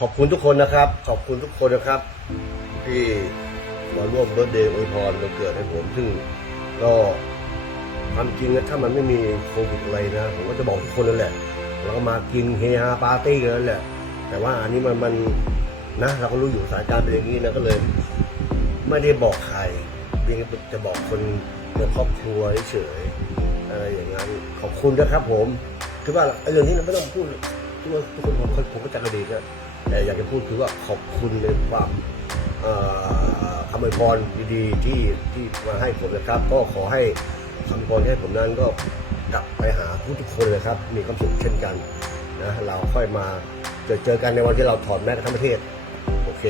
ขอบคุณทุกคนนะครับ ขอบคุณทุกคนนะครับ ที่มาร่วมเบิร์ดเดย์อวยพรวันเกิดให้ผมซึ่งก็ความจริงนะถ้ามันไม่มีโควิดอะไรนะผมก็จะบอกทุกคนนั่นแหละเราก็มากินเฮฮาปาร์ตี้กันนั่นแหละ แต่ว่าอันนี้มันมันนะเราก็รู้อยู่สถานการณ์เป็นอย่างนี้นะก็เลย ไม่ได้บอกใครเพียงจะบอกคนในครอบครัวเฉยอะไรอย่างนั้นขอบคุณนะครับ ผมคือว่าไอเรื่องนี้เราไม่ต้องพูด ทุกคนผมผมก็จะกระดีนะแต่อยากจะพูดคือว่าขอบคุณในความคำอวยพรดีๆที่ที่มาให้ผมนะครับ ก็ขอให้คำอวยพรที่ให้ผมนั้นก็กลับไปหาผู้ทุกคนเลยครับ มีความสุขเช่นกันนะเราค่อยมาเจอเจอกันในวันที่เราถอดแมสทั้งประเทศ โอเค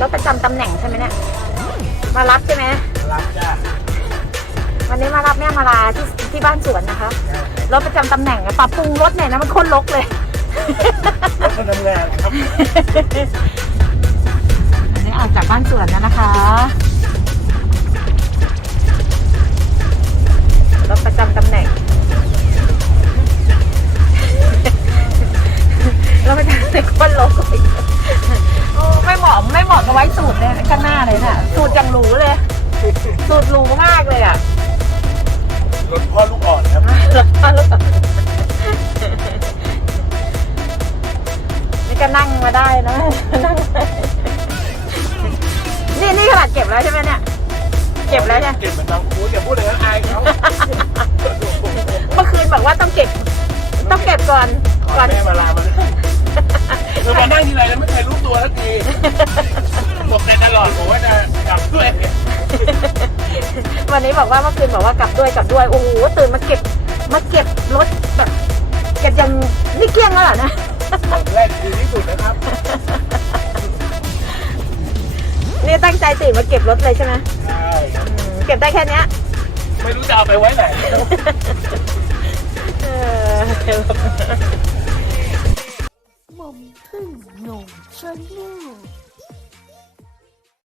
รถประจำตำแหน่งใช่ไหมเนี่ย มารับใช่ไหม รับจ้าวันนี้มารับแม่มาลาที่ที่บ้านสวนนะคะ รถประจำตำแหน่งอะปรับปรุงรถเนี่ยนะมันโคนลกเลยแล้วก็ทำงานครับอันนี้ออกจากบ้านสวนแล้วนะคะ รถประจำตำแหน่ง เลยข้างหน้าเลยน่ะ สูตรอย่างหรูเลย สูตรหรูมากเลยอะรถพ่อลูกอ่อนครับรถป้ารถนี่ก็นั่งมาได้นะนั่งนี่นี่ขนาดเก็บแล้วใช่ไหมเนี่ย เก็บแล้วใช่ไหมเก็บมันต้องคูอย่าพูดเลยนะอายเขาเมื่อคืนบอกว่าต้องเก็บ ต้องเก็บก่อนก่อนแม่มาลามาเลยเออมานั่งทีไรแล้วไม่เคยรู้ตัวสักที บอกแต่ตลอดผมว่าจะกลับด้วยวันนี้บอกว่าเมื่อคืนบอกว่ากลับด้วยกลับด้วย โอ้โหตื่นมาเก็บมาเก็บรถแบบเก็บยังนี่เกลี้ยงแล้วเหรอนะแรกดีที่สุดนะครับ นี่ตั้งใจตื่นมาเก็บรถเลยใช่ไหมใช่ครับอืมเก็บได้แค่เนี้ย ไม่รู้จะเอาไปไว้ไหนเออหม่อมพึ่